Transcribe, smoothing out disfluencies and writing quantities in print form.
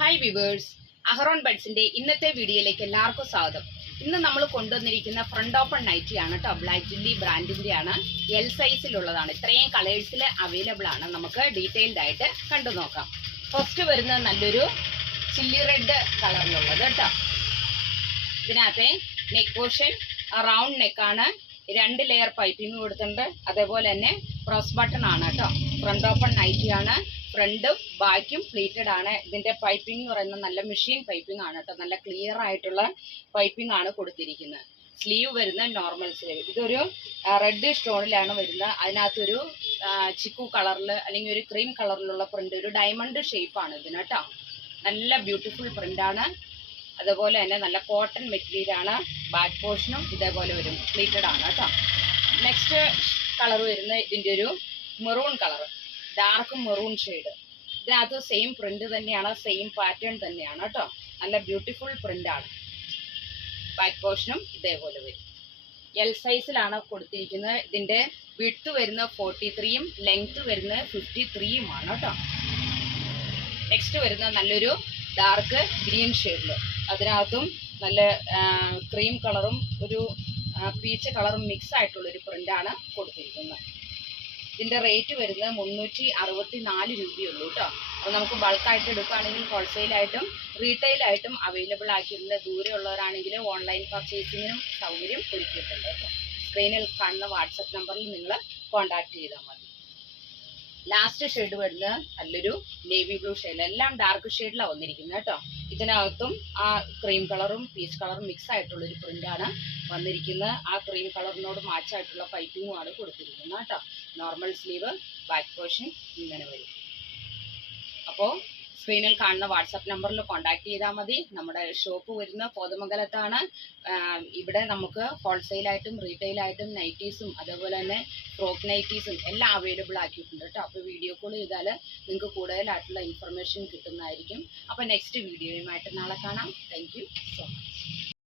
Hi viewers, Aaron ബഡ്സിന്റെ ഇന്നത്തെ വീഡിയോയിലേക്ക് എല്ലാവർക്കും സ്വാഗതം. ഇന്ന് നമ്മൾ കൊണ്ടുവന്നിരിക്കുന്ന ഫ്രണ്ട് ഓപ്പൺ നൈറ്റിയാണ് കേട്ടോ. ബ്ലാക്ക് ജില്ലി ബ്രാൻഡിന്റെ ആണ്, എൽ സൈസിലുള്ളതാണ്. ഇത്രയും കളേഴ്സിൽ അവൈലബിൾ ആണ്. നമുക്ക് ഡീറ്റെയിൽഡ് ആയിട്ട് കണ്ടു നോക്കാം. ഫസ്റ്റ് വരുന്നത് നല്ലൊരു ചില്ലി റെഡ് കളറിലുള്ളത് കേട്ടോ. ഇതിനകത്തെ നെക്ക് പോർഷൻ റൗണ്ട് നെക്കാണ്, 2 ലെയർ പൈപ്പിംഗ് കൊടുത്തിട്ടുണ്ട്. അതേപോലെ തന്നെ ക്രോസ് ബട്ടൺ ആണ് കേട്ടോ. ഫ്രണ്ട് ഓപ്പൺ നൈറ്റിയാണ്, ഫ്രണ്ടും ബാക്കും പ്ലീറ്റഡ് ആണ്. ഇതിന്റെ പൈപ്പിംഗ് എന്ന് പറയുന്നത് നല്ല മെഷീൻ പൈപ്പിംഗ് ആണ് കേട്ടോ. നല്ല ക്ലിയർ ആയിട്ടുള്ള പൈപ്പിംഗ് ആണ് കൊടുത്തിരിക്കുന്നത്. സ്ലീവ് വരുന്ന നോർമൽ സ്ലീവ്. ഇതൊരു റെഡ് സ്റ്റോണിലാണ് വരുന്നത്. അതിനകത്തൊരു ചിക്കു കളറിൽ അല്ലെങ്കിൽ ഒരു ക്രീം കളറിലുള്ള പ്രിന്റ്, ഒരു ഡയമണ്ട് ഷേപ്പാണ് ഇതിന് കേട്ടോ. നല്ല ബ്യൂട്ടിഫുൾ പ്രിന്റ് ആണ്. അതുപോലെ തന്നെ നല്ല കോട്ടൺ മെറ്റീരിയൽ ആണ്. ബാക്ക് പോർഷനും ഇതേപോലെ വരും, പ്ലീറ്റഡ് ആണ് കേട്ടോ. നെക്സ്റ്റ് കളർ വരുന്നത് ഇതിൻ്റെ ഒരു maroon colour, dark maroon shade. ഇതിനകത്ത് സെയിം പ്രിന്റ് തന്നെയാണ്, സെയിം പാറ്റേൺ തന്നെയാണ് കേട്ടോ. നല്ല ബ്യൂട്ടിഫുൾ പ്രിന്റ് ആണ്. ബാക്ക് പോർഷനും ഇതേപോലെ വരും. എൽ സൈസിലാണ് കൊടുത്തിരിക്കുന്നത്. ഇതിന്റെ വിഡ്ത്ത് വരുന്നത് 43ഉം ലെങ്ത് വരുന്നത് 53ഉമാണ് കേട്ടോ. നെക്സ്റ്റ് വരുന്നത് നല്ലൊരു ഡാർക്ക് ഗ്രീൻ ഷെയ്ഡിൽ, അതിനകത്തും നല്ല ക്രീം കളറും ഒരു പീച്ച് കളറും മിക്സ് ആയിട്ടുള്ളൊരു പ്രിന്റാണ് കൊടുത്തിരിക്കുന്നത്. ഇതിൻ്റെ റേറ്റ് വരുന്നത് 364 രൂപയുള്ളൂ കേട്ടോ. അപ്പോൾ നമുക്ക് ബൾക്കായിട്ട് എടുക്കുകയാണെങ്കിൽ ഹോൾസെയിലായിട്ടും റീറ്റെയിലായിട്ടും അവൈലബിൾ ആക്കിയിട്ടുണ്ട്. ദൂരെയുള്ളവരാണെങ്കിൽ ഓൺലൈൻ പർച്ചേസിങ്ങിനും സൗകര്യം ഒരുക്കിയിട്ടുണ്ട് കേട്ടോ. സ്ക്രീനിൽ കാണുന്ന വാട്സപ്പ് നമ്പറിൽ നിങ്ങൾ കോൺടാക്ട് ചെയ്താൽ മതി. ലാസ്റ്റ് ഷെയ്ഡ് വരുന്നത് നല്ലൊരു നേവി ബ്ലൂ ഷെയ്ഡ്, എല്ലാം ഡാർക്ക് ഷെയ്ഡിലാണ് വന്നിരിക്കുന്നത് കേട്ടോ. ഇതിനകത്തും ആ ക്രീം കളറും പീച്ച് കളറും മിക്സ് ആയിട്ടുള്ളൊരു പ്രിന്റാണ് വന്നിരിക്കുന്നത്. ആ ക്രീം കളറിനോട് മാച്ച് ആയിട്ടുള്ള പൈപ്പിങ്ങും ആണ് കൊടുത്തിരിക്കുന്നത് കേട്ടോ. നോർമൽ സ്ലീവ്, ബാക്ക് പോർഷൻ ഇങ്ങനെ വരും. അപ്പോൾ സ്ക്രീനിൽ കാണുന്ന വാട്സപ്പ് നമ്പറിൽ കോൺടാക്ട് ചെയ്താൽ മതി. നമ്മുടെ ഷോപ്പ് വരുന്നത് കോതമംഗലത്താണ്. ഇവിടെ നമുക്ക് ഹോൾസെയിലായിട്ടും റീറ്റെയിലായിട്ടും നൈറ്റീസും അതേപോലെ തന്നെ ഫ്രോക്ക് നൈറ്റീസും എല്ലാം അവൈലബിൾ ആക്കിയിട്ടുണ്ട് കേട്ടോ. അപ്പോൾ വീഡിയോ കോൾ ചെയ്താൽ നിങ്ങൾക്ക് കൂടുതലായിട്ടുള്ള ഇൻഫർമേഷൻ കിട്ടുന്നതായിരിക്കും. അപ്പോൾ നെക്സ്റ്റ് വീഡിയോയുമായിട്ട് നാളെ കാണാം. Thank you so much.